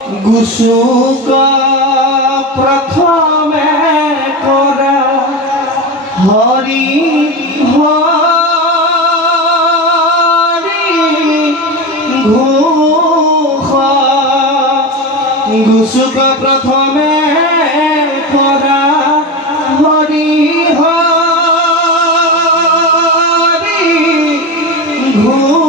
गुसुक प्रथमे करा हरि हरि घोष गुसुक प्रथमे करा हरि हरि घोष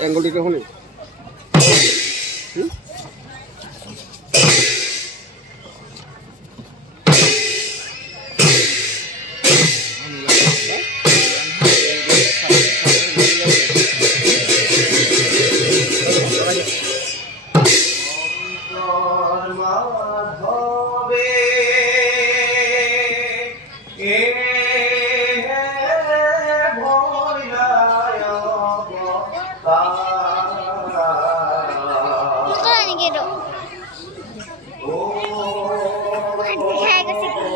एंगल दिते हले Bukan gitu. Bukan kayak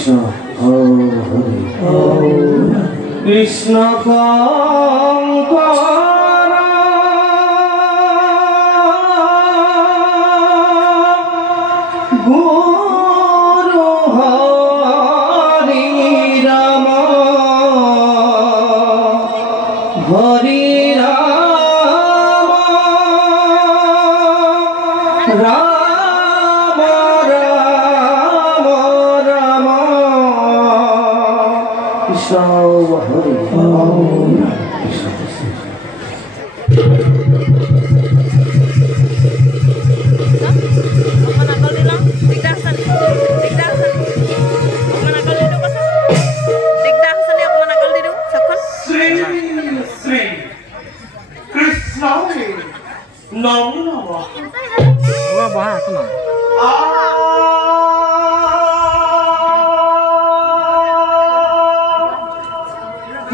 Krishna Krishna Shankar গুরু হরি রাম হরি রাম রাম রাম রাম কৃষ্ণ হরি কৃষ্ণ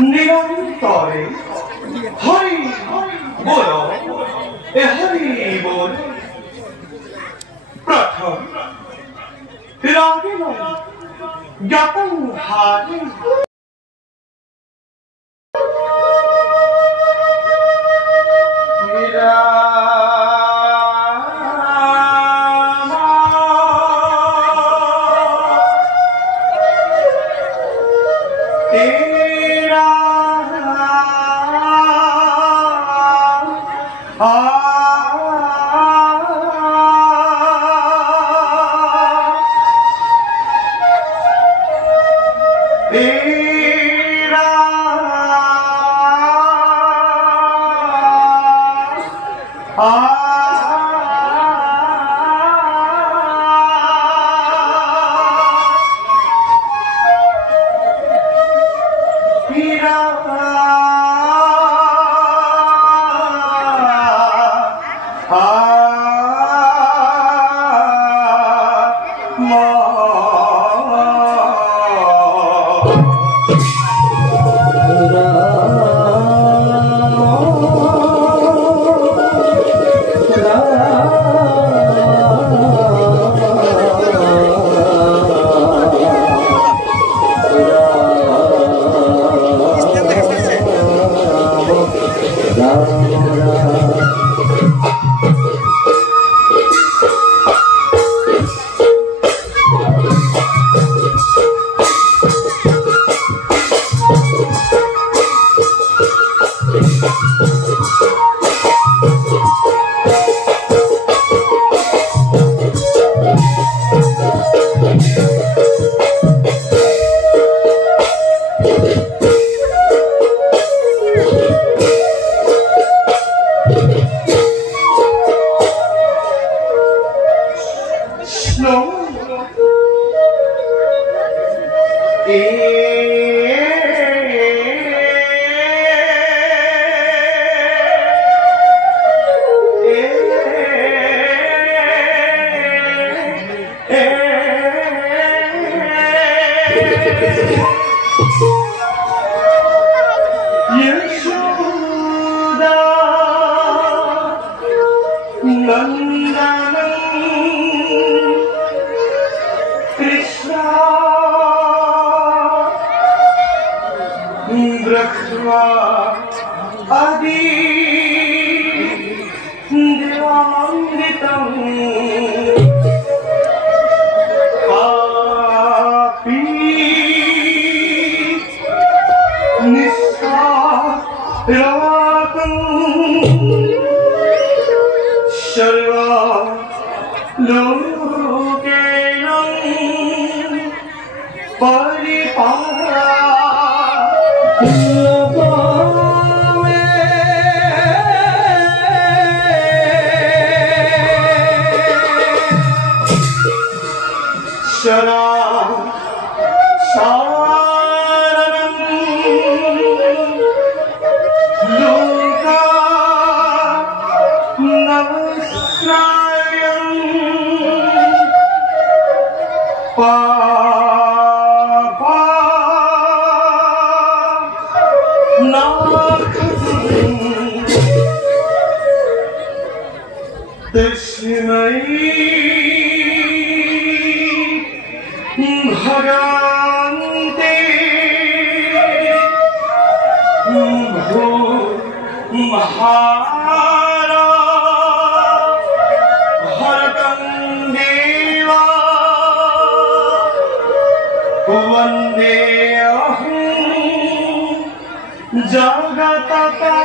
নিরন্তরে হরি বল হরি বল প্রথম রাগিল জ্ঞাতং হারি तस्मै भगवान् हारा हरकंदेवा वंदे जगतता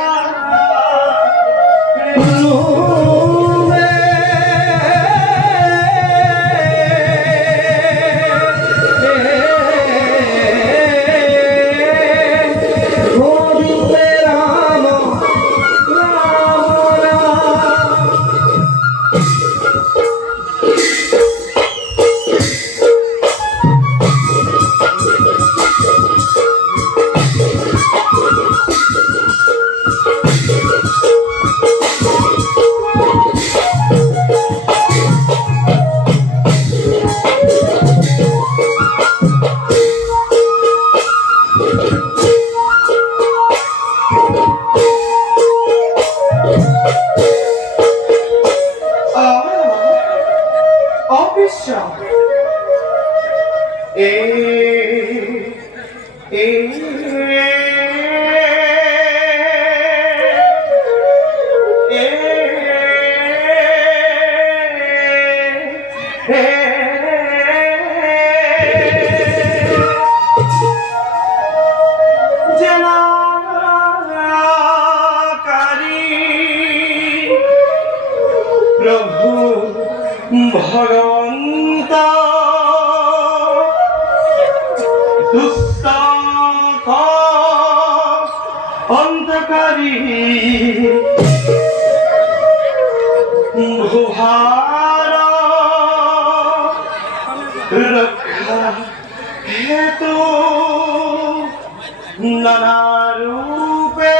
भगवंता दुष्टा अंतकारी भुहारा रखा है तो नाना रूपे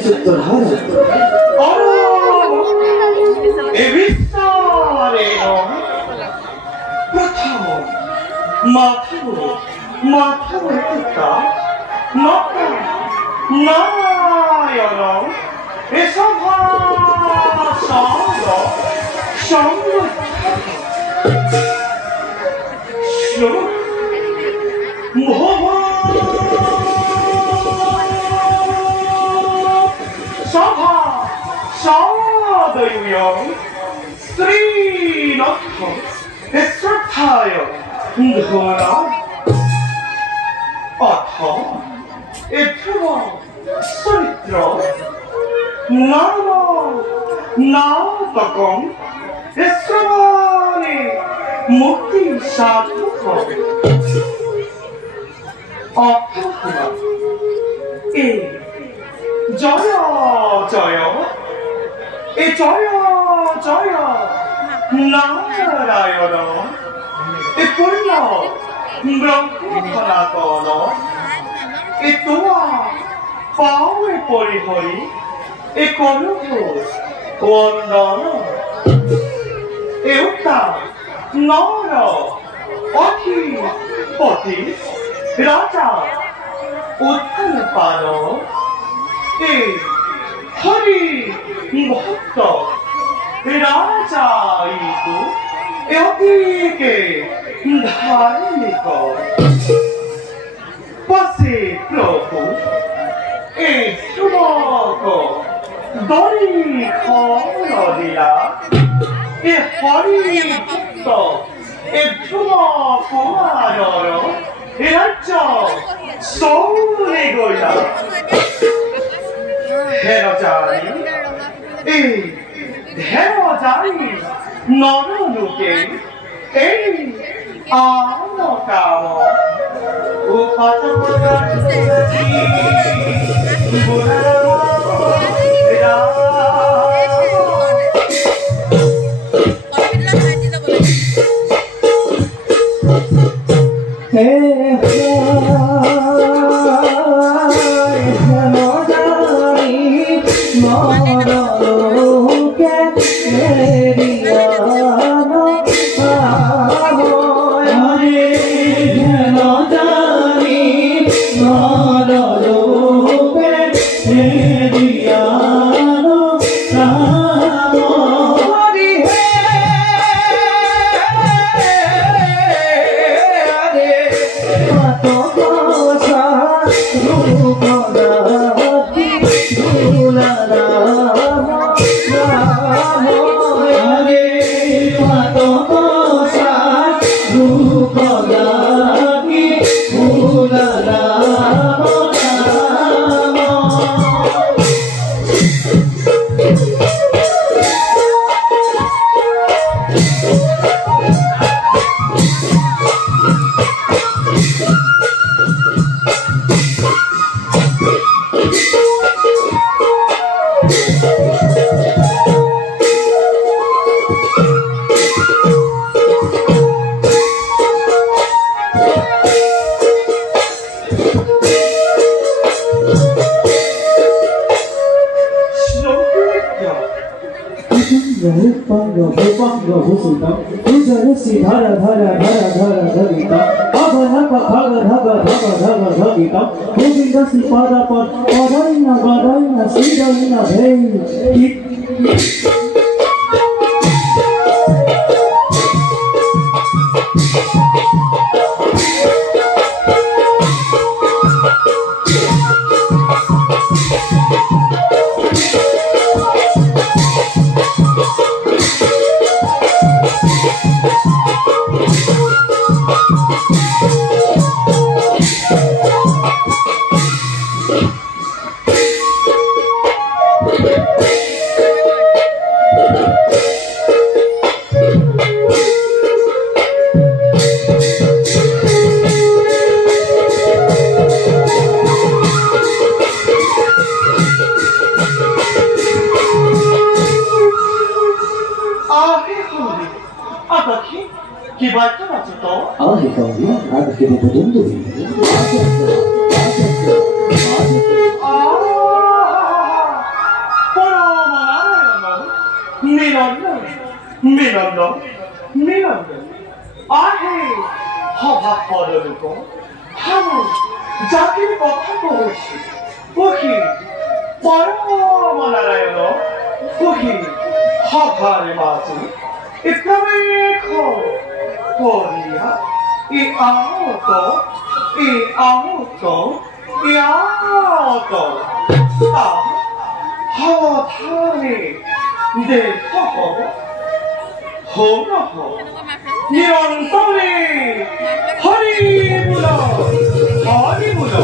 Sutta Sutradhara. নিরঞ্জন নিরঞ্জন নিরঞ্জন আহে হভা পরলোক হামু জাতির কথা কইছি কহি পরম নারায়ণ কহি হভারে মাঝে ইত্যাদি করিয়া ই আহত ই আহত ই আহত হঠারে দেহ হোম নিরন্তরে হরি বল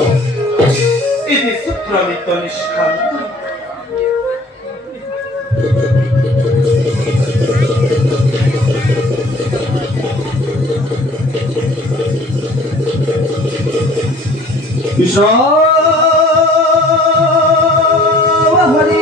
এটি সূত্রমিত নিষ্কান্ত কৃষ্ণ হরি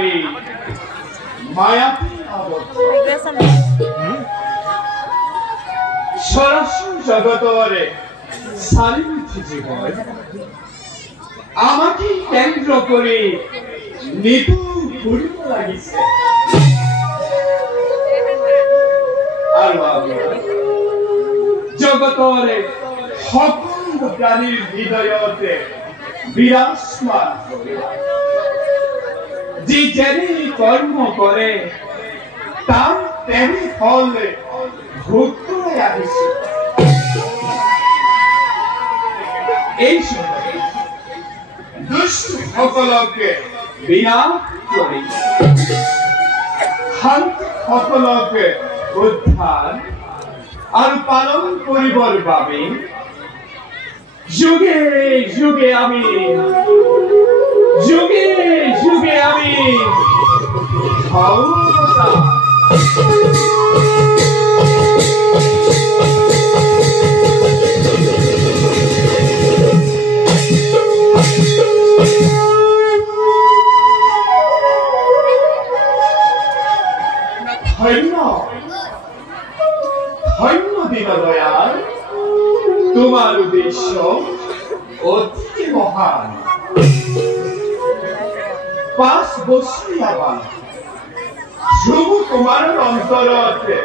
নারী মায়াবী আবদ্ধ সরাসরি জগতরে সারি উঠিছে হয় আমাকে কেন্দ্র করে নিপুণ ঘুরিব লাগিছে আর জগতরে সকল প্রাণীর হৃদয়তে বিরাজমান করে যে যেনে কর্ম করে তার তেমনি ফল ভোগ করে আসছে এই সময় দুষ্ট সকলকে বিনাশ করে শান্ত সকলকে উদ্ধার আর পালন করিবার বাবে যুগে যুগে আমি অবতার ধন্য দীনদয়াল তোমার উদ্দেশ্য অতি মহান পাঁচ বছর আবার শুভ তোমার অন্তরতে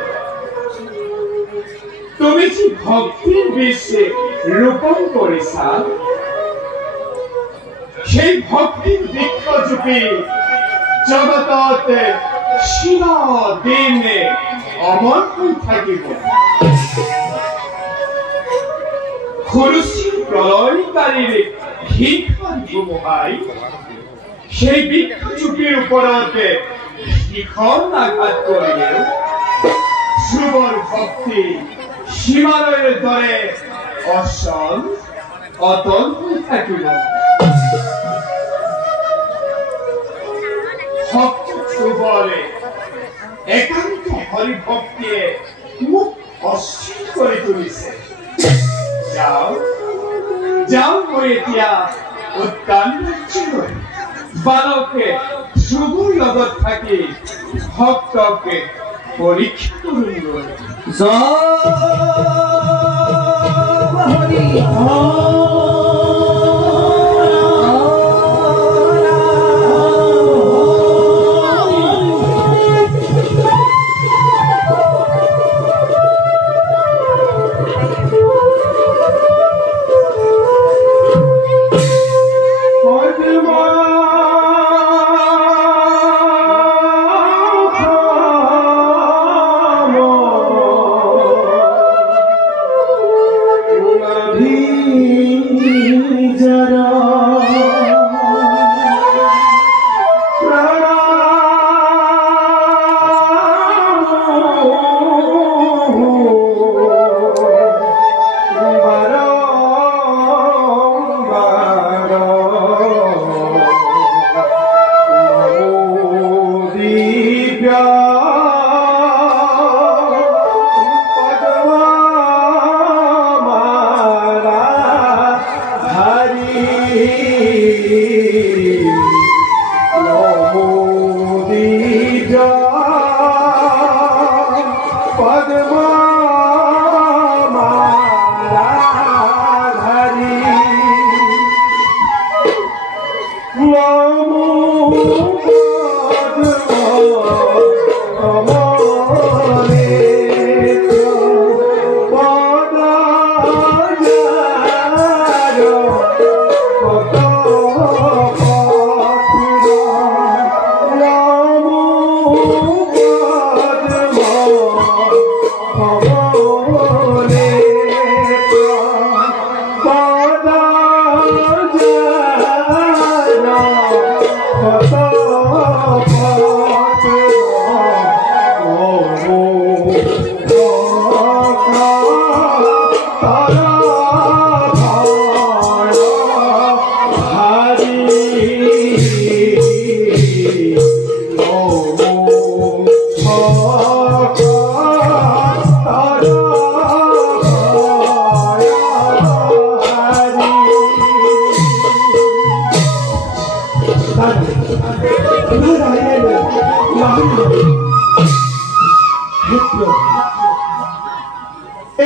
তুমি যে ভক্তির বিশ্বে রূপণ করেছা সেই ভক্তির বৃক্ষ রূপে জগততে চিরদিনে অমর হয়ে থাকিব খরুচি প্রলয়কারীর হিংসার ধুমুহাই সেই বৃক্ষ চুপির উপরতে শিখর আঘাত করিলেও ধ্রুবর ভক্তি হিমালয়ের দরে অসল অতল হয়ে থাকিব ভক্ত ধ্রুবরে একান্ত হরিভক্তিয়ে মুখ অস্থির করে তুলিছে যাও যাও মই এতিয়া উদ্যান ৰাজ্যলৈ বালকে ধ্ৰুৱৰ লগত থাকি ভক্তকে পৰীক্ষা কৰোঁগৈ He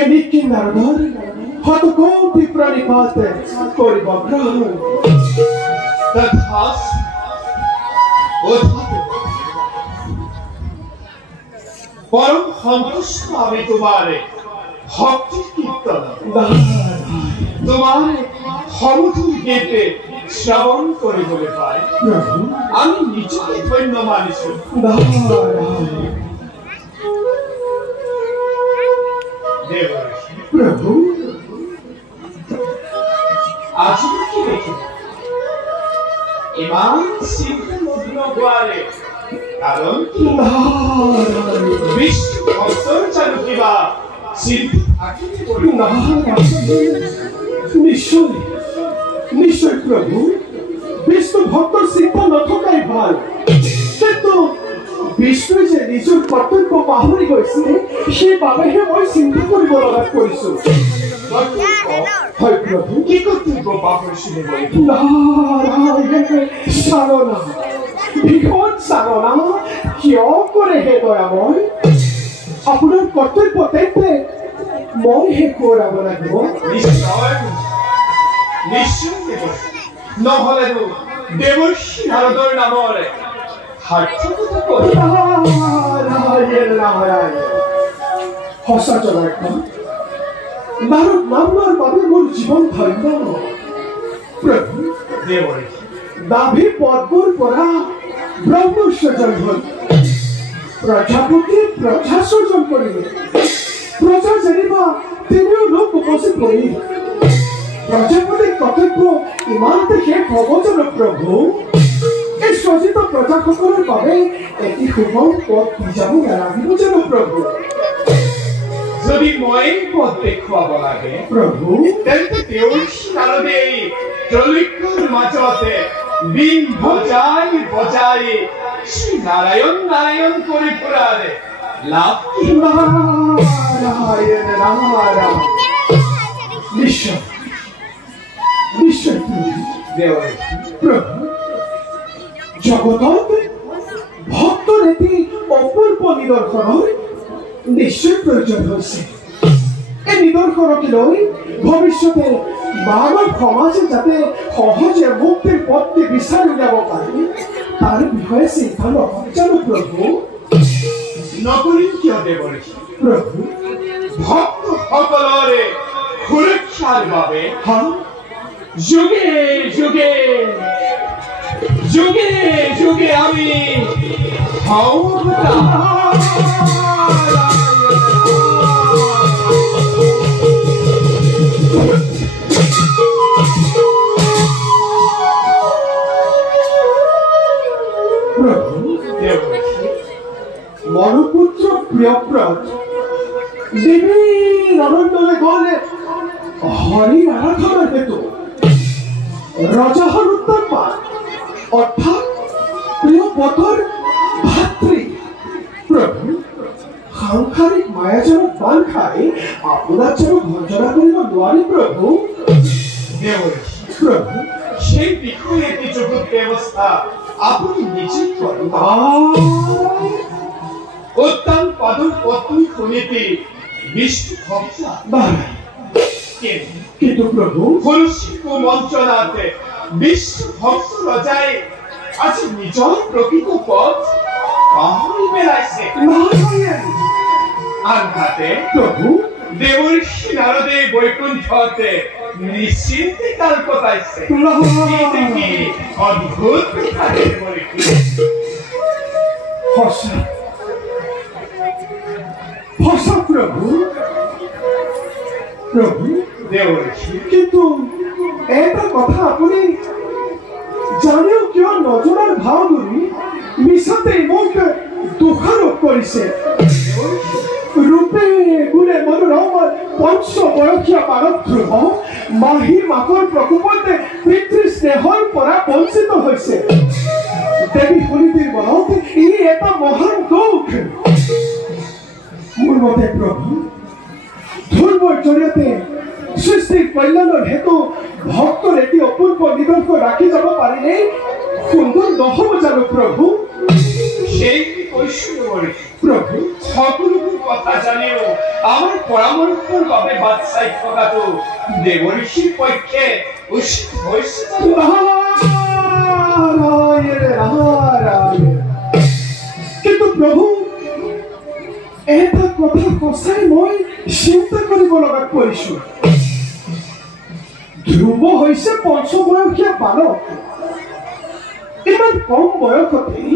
এনিকি নাৰদৰ হত কোটি প্ৰণিপাত কৰিব গ্ৰহণ তথাস পৰম সন্তুষ্ট আমি তোমাৰ ভক্তি কীৰ্তন তোমাৰ সমধুৰ গীতে শ্ৰবণ কৰিবলৈ পাই আমি নিজকে ধন্য মানিছো প্ৰভু আজি কি দেখি ইমান চিন্তামগ্ন হোৱাৰে কাৰণ বিষ্ণু ভক্তৰ জানো কিবা চিন্তা থাকিব নিশ্চয় নিশ্চয় প্ৰভু বিষ্ণু ভক্তৰ চিন্তা নথকাই ভাল কিন্তু বিষ্ণুৱে যে নিজৰ কৰ্তব্য পাহৰি গৈছে সেইবাবেহে মই চিন্তা কৰিব লগা কৰিছো হয় প্ৰভু কি কৰ্তব্য পাহৰিছিল সাধনা ভীষণ সাধনা কিয় কৰে হে দয়াময় আপোনাৰ কৰ্তব্য তেন্তে মই হে কৰাব লাগিব নিশ্চয় নিশ্চয় নহ'লেনো দেৱৰ্ষি নাৰদৰ নামৰে সঁচা জনাৰ্দন নাৰদ নামৰ বাবে মোৰ জীৱন ধন্য প্ৰভু দেৱৰ্ষি নাভি পদ্মৰ পৰা ব্ৰহ্মস্বজন হ'ল প্ৰজাপতিয়ে প্ৰজা সৃজন কৰিলে প্ৰজা যেনিবা তিনিও লোক উপস্থিত কৰিলে প্ৰজাপতিৰ কৰ্তব্য ইমানতে শেষ হ'ব জানো প্ৰভু এই সজিত প্ৰজাসকলৰ বাবে এটি সুগম পথ যাব নালাগিব জানো প্ৰভু যদি মই পথ দেখুৱাব লাগে প্ৰভু তেন্তে দেৱৰ্ষি নাৰদে ত্ৰৈলোক্যৰ মাজতে বীণ বজাই বজাই শ্ৰী নাৰায়ণ নাৰায়ণ কৰি ফুৰাৰে লাভ কি নাৰায়ণ নাৰায়ণ নিশ্চয় নিশ্চয় দেৱৰ্ষি প্ৰভু জগতত ভক্তৰ এটি অপূৰ্ব নিদৰ্শনৰ নিশ্চয় প্ৰয়োজন হৈছে এই নিদৰ্শনক লৈ ভৱিষ্যতে মানৱ সমাজে যাতে সহজে মুক্তিৰ পথটি বিচাৰি উলিয়াব পাৰে তাৰ বিষয়ে চিন্তা নকৰে জানো প্ৰভু নকৰিম কিয় দেৱৰ্ষি প্ৰভু ভক্তসকলৰে সুৰক্ষাৰ বাবে হা যুগে যুগে যুগে যুগে আমি মনুপুত্ৰ প্ৰিয়ব্ৰত বিভিন্ন অৰণ্যলৈ গ'লে হৰি আৰাধনাৰ হেতু ৰজাহৰ উত্তপ্পা অৰ্থাৎ প্ৰিয় পথৰ ভাতৃ প্ৰভু সাংসাৰিক মায়াজালত বান খাই আপোনাক যেন ভঞ্জনা কৰিব নোৱাৰি প্ৰভু দেৱৰ্ষি প্ৰভু সেই বিষয়ে এটি যুগুত ব্যৱস্থা আপুনি নিজে কৰিব উত্তম পদৰ পত্নী শুনিতে বিষ্ণু ভক্তা কিন্তু প্ৰভু হলুচিকো মন্ত্ৰণাতে বিষ্ণু ভক্ত ৰজাই আজি নিজৰ প্ৰকৃত পথ পাহৰি পেলাইছে আনহাতে প্ৰভু দেৱৰ্ষি নাৰদে বৈকুণ্ঠতে নিশ্চিন্তে কাল কটাইছে অদ্ভুত কথা দেৱৰ্ষি সঁচা সঁচা প্ৰভু প্ৰভু দেৱৰ্ষি কিন্তু এটা কথা আপুনি জানিও কিয় নজনাৰ ভাও ধৰি মিছাতে মোক দোষাৰোপ কৰিছে ৰূপে গুণে মনোৰম পঞ্চ বয়সীয়া মানৱ ধ্ৰুৱ মাহী মাকৰ প্ৰকোপতে পিতৃ স্নেহৰ পৰা বঞ্চিত হৈছে দেৱী সুনীতিৰ মনত ই এটা মহান দুখ মোৰ মতে প্ৰভু ধৰ্মৰ জৰিয়তে সৃষ্টিৰ কল্যাণৰ হেতু ভক্তৰ এটি অপূৰ্ব নিদৰ্শন ৰাখি যাব পাৰিলে সুন্দৰ নহ'ব জানো প্ৰভু সেই কৈছো দেৱৰ্ষি প্ৰভু সকলোবোৰ কথা কথা জানিও আমাৰ পৰামৰ্শৰ বাবে বাট চাই থকাটো দেৱঋষিৰ পক্ষে উচিত হৈছে। কিন্তু প্ৰভু এটা কথা সঁচাই মই চিন্তা কৰিব লগাত পৰিছো। ধ্ৰুৱ হৈছে পঞ্চবয়সীয়া বালক, ইমান কম বয়সতেই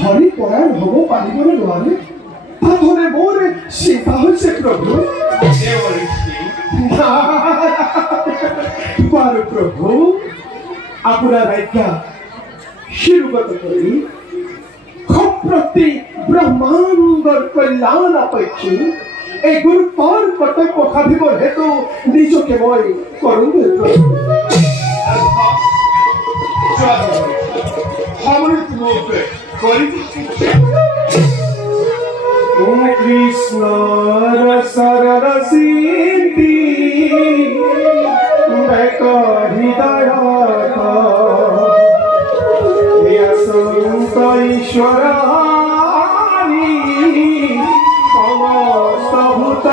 হৰি পৰায়ণ হ'ব পাৰিবনে নোৱাৰে? তাত মোৰ চিন্তা হৈছে প্ৰভু। দেৱঋষি বাৰু প্ৰভু, আপোনাৰ আজ্ঞা শিৰোগত কৰি সম্প্ৰতি ব্ৰহ্মাণ্ডৰ কল্যাণ আপেক্ষী এই গুৰুত্বৰ কৰ্তব্য সাধিবৰ হেতু নিজকে মই কৰোঁ প্ৰভু। কৃষ্ণৰ শৰণ চিন্তি হৃদয়ত সন্ত ঈশ্বৰ সমস্ত ভূত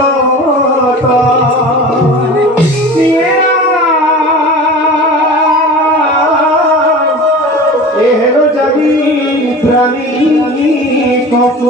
এহেন জানি প্ৰাণী কপ